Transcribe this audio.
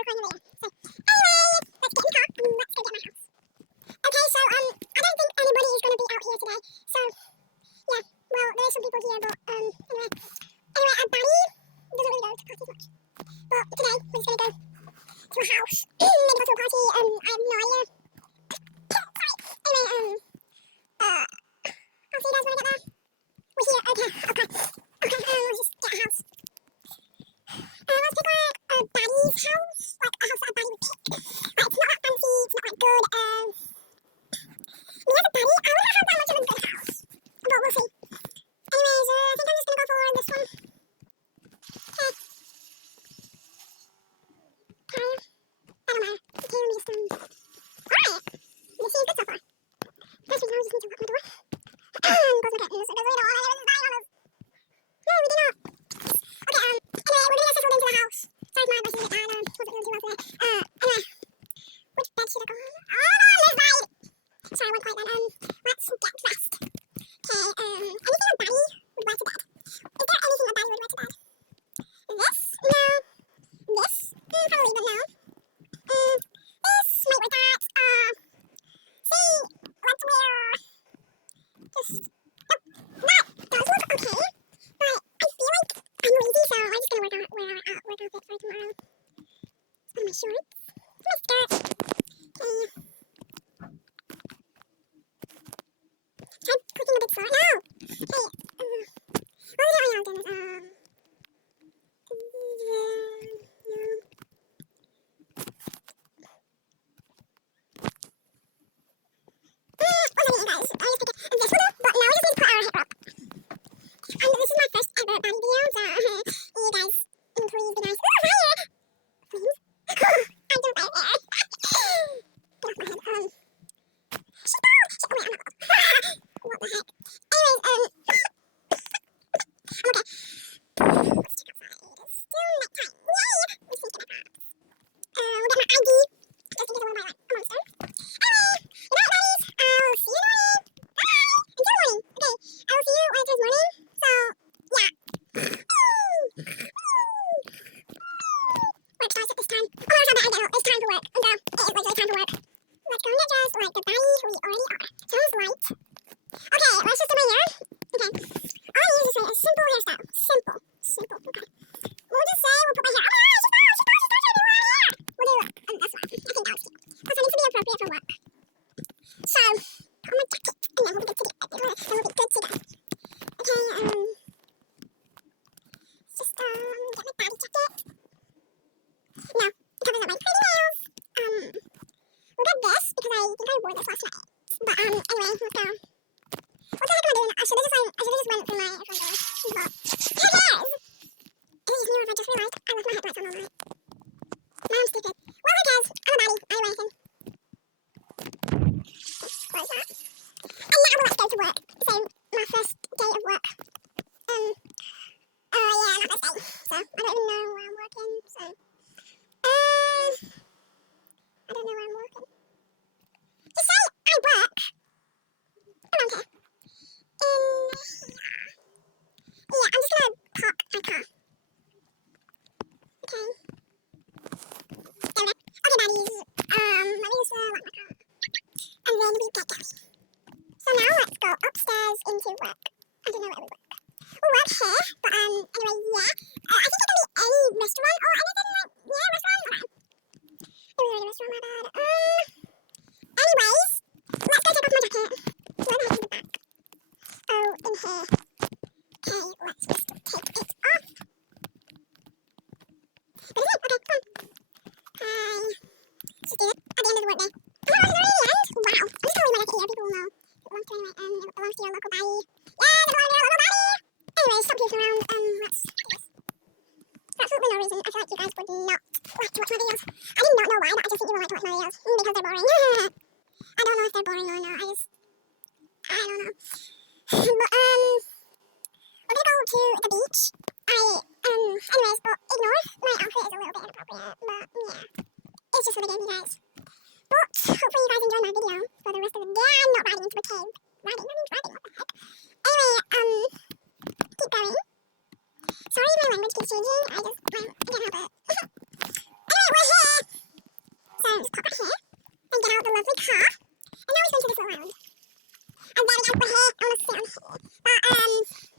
recording a video. So, anyway, let's get in the car and let's go get my house. Okay, so, I don't think anybody is going to be out here today. So, yeah, well, there is some people here, but, anyway, Barry doesn't really go to parties much. But today, we're just going to go to a house, maybe go to a party, I have no idea. Sorry. Anyway, I'll see you guys when I get there. We're here, okay, let's just get a house. Let's pick like Barry's house, like a house that Barry would pick. Like, it's not that fancy, it's not that good, me as a Barry, I wouldn't have that much of a good house, but we'll see. Anyways, I think I'm just gonna go for this one. Okay. Okay. I don't know. Okay, let me just, alright. This seems good so far. First reason I just need to lock my door. Close my curtains, because we don't want anyone to die on us. No, we do not. Okay, anyway, we're gonna get settled into the house. Sorry if my voice is a bit bad, wasn't feeling too well today. Anyway, which bed should I go on? Oh no, this side! Sorry, I went quiet then. Let's get dressed. Okay, anything a Barry would wear to bed? Is there anything a Barry would wear to bed? This? No. This? Probably, but no. This might wear that. See, let's wear just, that does look okay, but I feel like I'm lazy, so I'm just gonna wear outfit for tomorrow. On my shorts, my skirt. Okay. Try clicking a bit slower. No! Okay, what was it right now doing this? Wasn't it, you guys? I just picked it. This one, but now we just need to put our hip up. And this is my first ever Barry video, so you guys, please be nice. Ooh, fire! Please? I don't like it. Get off my head. She's bald! Oh, wait, I'm not bald. What the heck? Anyways, I'm okay. Let's check outside. It's still nighttime. Yay! We sneak in my car. We'll get my ID. Just in case I want to buy like a monster. Anyway, you know what, guys? I'll see you in the morning. Bye! Until morning. Okay, I will see you when it is morning. So, yeah. Work starts at this time. Oh, I bet I get up. It's time for work. Girl, it is literally time for work. Let's go and get dressed like the Barry we already are. Sounds light. Okay, let's just do my hair. Okay. All I need is just a simple hairstyle. Simple. Okay. We'll just say we'll put my hair. Oh my god, she's bald trying to do her hair. We'll do this one. I think that looks cute. Plus, I need to be appropriate for work. So, put on my jacket, and then we'll be good to go. Okay, let's just, get my Barry jacket. No, it covers up my pretty nails. We'll get this, because I think I wore this last night. But, anyway, let's go. What the heck am I doing? I should have just went through my front door. But, who cares? It is new if I just realised I left my headlights on all night. Now I'm stupid. Well, who cares? I'm a Barry. I wear anything. What is that? And now let's go to work. So, my first day of work. Yeah, my first day. So, I don't even know where I'm working, so. I don't know where I'm working. Just say I work around here. Yeah, I'm just gonna park my car. Okay. There we go. Okay, buddies. Let me just lock my car. And then we get going. So now let's go upstairs into work. I don't know where we work. We'll work here, but anyway, yeah. I think it can be any restaurant or anything like, yeah, restaurant. Okay. It was already a restaurant, my bad. Anyways, let's go take off my jacket. Where the heck is the back? Oh, in here. Okay, let's just take it off. But it's in, okay, come on. Hi. Let's just do it at the end of the workday. Oh my god, is it already the end? Wow. I'm just gonna leave my jacket here, people will know. It belongs to anyway, it belongs to your local Barry. Yeah, it belongs to your local Barry! Anyway, stop goofing around, let's do this. For absolutely no reason, I feel like you guys would not like to watch my videos. I do not know why, but I just think you will like to watch my videos. Because they're boring. I don't know if they're boring or not, I don't know. But, we're gonna go to the beach. Anyways, but ignore if my outfit is a little bit inappropriate, but yeah. It's just for the game, you guys. But, hopefully you guys enjoy my video for the rest of the day. I'm not riding into a cave. Riding, what the heck? Anyway, keep going. Sorry if my language keeps changing, I can't help it. Anyway, we're here! just pop right here and get out the lovely car. And now he's going to this little island. And then again, we're here, I want to sit on here. But,